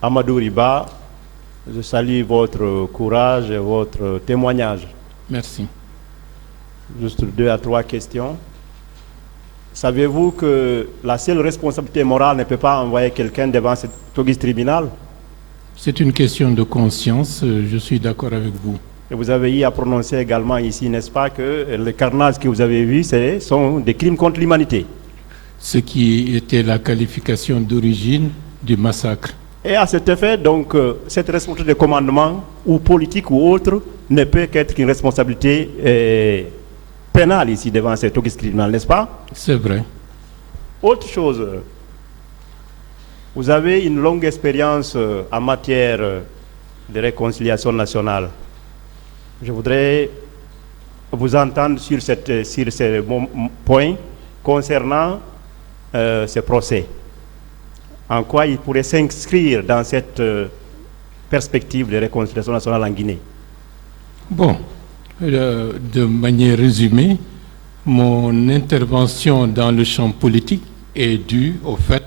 Amadou Riba, je salue votre courage et votre témoignage. Merci. Juste 2 à 3 questions. Savez-vous que la seule responsabilité morale ne peut pas envoyer quelqu'un devant ce tribunal? C'est une question de conscience, je suis d'accord avec vous. Et vous avez eu à prononcer également ici, n'est-ce pas, que le carnage que vous avez vu, ce sont des crimes contre l'humanité. Ce qui était la qualification d'origine du massacre. Et à cet effet, donc, cette responsabilité de commandement, ou politique ou autre, ne peut qu'être qu'une responsabilité pénale ici devant ce tribunal, n'est-ce pas? C'est vrai. Autre chose, vous avez une longue expérience en matière de réconciliation nationale. Je voudrais vous entendre sur ces points concernant ce procès. En quoi il pourrait s'inscrire dans cette perspective de réconciliation nationale en Guinée? Bon, de manière résumée, mon intervention dans le champ politique est due au fait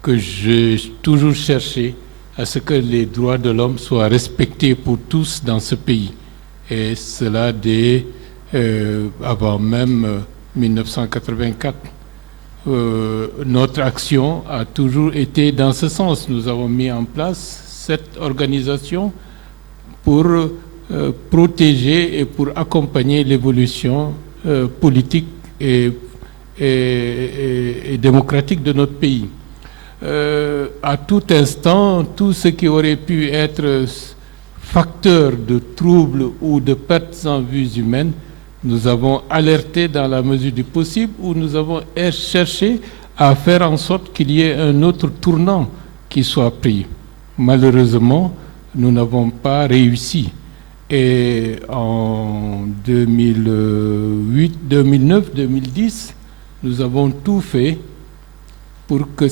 que j'ai toujours cherché à ce que les droits de l'homme soient respectés pour tous dans ce pays. Et cela dès avant même 1984. Notre action a toujours été dans ce sens. Nous avons mis en place cette organisation pour protéger et pour accompagner l'évolution politique et démocratique de notre pays. À tout instant, tout ce qui aurait pu être facteur de troubles ou de pertes en vies humaines, nous avons alerté dans la mesure du possible, ou nous avons cherché à faire en sorte qu'il y ait un autre tournant qui soit pris. Malheureusement, nous n'avons pas réussi. Et en 2008, 2009, 2010, nous avons tout fait pour que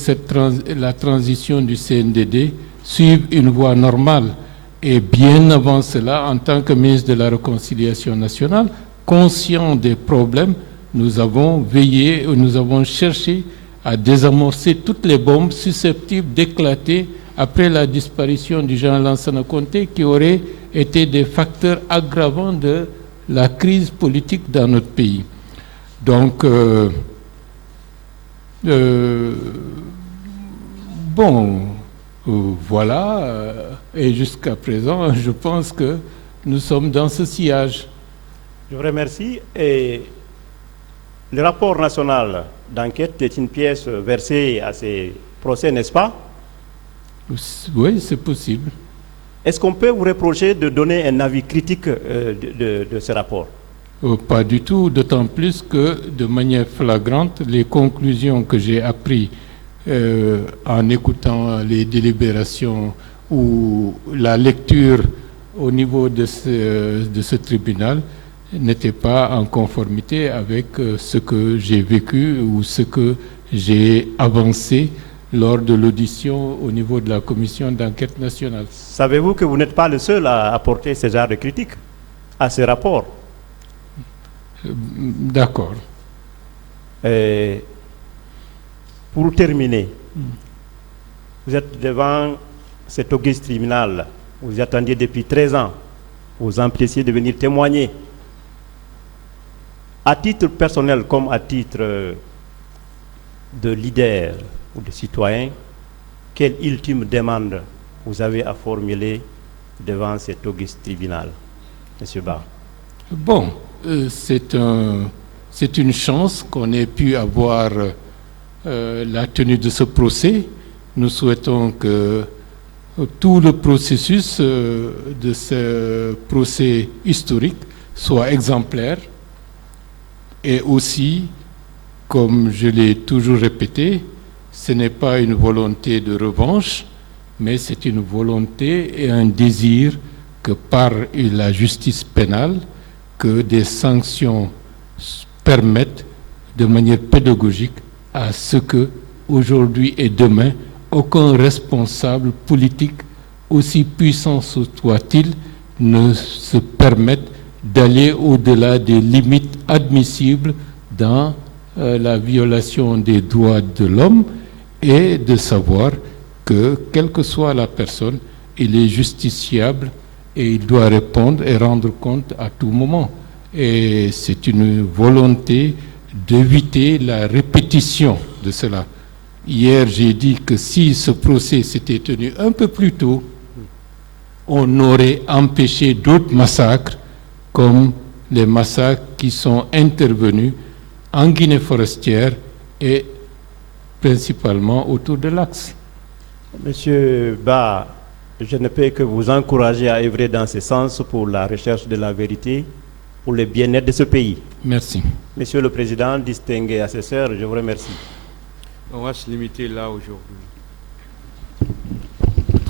la transition du CNDD suive une voie normale. Et bien avant cela, en tant que ministre de la Réconciliation nationale, conscient des problèmes, nous avons veillé, nous avons cherché à désamorcer toutes les bombes susceptibles d'éclater après la disparition du général Lansana Conté, qui auraient été des facteurs aggravants de la crise politique dans notre pays. Donc, voilà, et jusqu'à présent, je pense que nous sommes dans ce sillage. Je vous remercie. Et le rapport national d'enquête est une pièce versée à ces procès, n'est-ce pas? Oui, c'est possible. Est-ce qu'on peut vous reprocher de donner un avis critique de ce rapport? Pas du tout, d'autant plus que, de manière flagrante, les conclusions que j'ai apprises en écoutant les délibérations ou la lecture au niveau de ce tribunal n'étaient pas en conformité avec ce que j'ai vécu ou ce que j'ai avancé lors de l'audition au niveau de la commission d'enquête nationale. Savez-vous que vous n'êtes pas le seul à apporter ce genre de critique à ce rapport? D'accord. Pour terminer, vous êtes devant cet auguste tribunal. Vous attendiez depuis 13 ans. Vous empêchiez de venir témoigner. À titre personnel comme à titre de leader ou de citoyen, quelle ultime demande vous avez à formuler devant cet auguste tribunal, M. Ba? Bon, c'est une chance qu'on ait pu avoir la tenue de ce procès. Nous souhaitons que tout le processus de ce procès historique soit exemplaire et aussi, comme je l'ai toujours répété, ce n'est pas une volonté de revanche, mais c'est une volonté et un désir que par la justice pénale, que des sanctions permettent de manière pédagogique à ce que, aujourd'hui et demain, aucun responsable politique, aussi puissant soit-il, ne se permette d'aller au-delà des limites admissibles dans la violation des droits de l'homme, et de savoir que, quelle que soit la personne, il est justiciable et il doit répondre et rendre compte à tout moment. Et c'est une volonté d'éviter la répétition de cela. Hier, j'ai dit que si ce procès s'était tenu un peu plus tôt, on aurait empêché d'autres massacres, comme les massacres qui sont intervenus en Guinée forestière et principalement autour de l'Axe. Monsieur Ba, je ne peux que vous encourager à œuvrer dans ce sens pour la recherche de la vérité, pour le bien-être de ce pays. Merci. Monsieur le Président, distingué assesseur, je vous remercie. On va se limiter là aujourd'hui.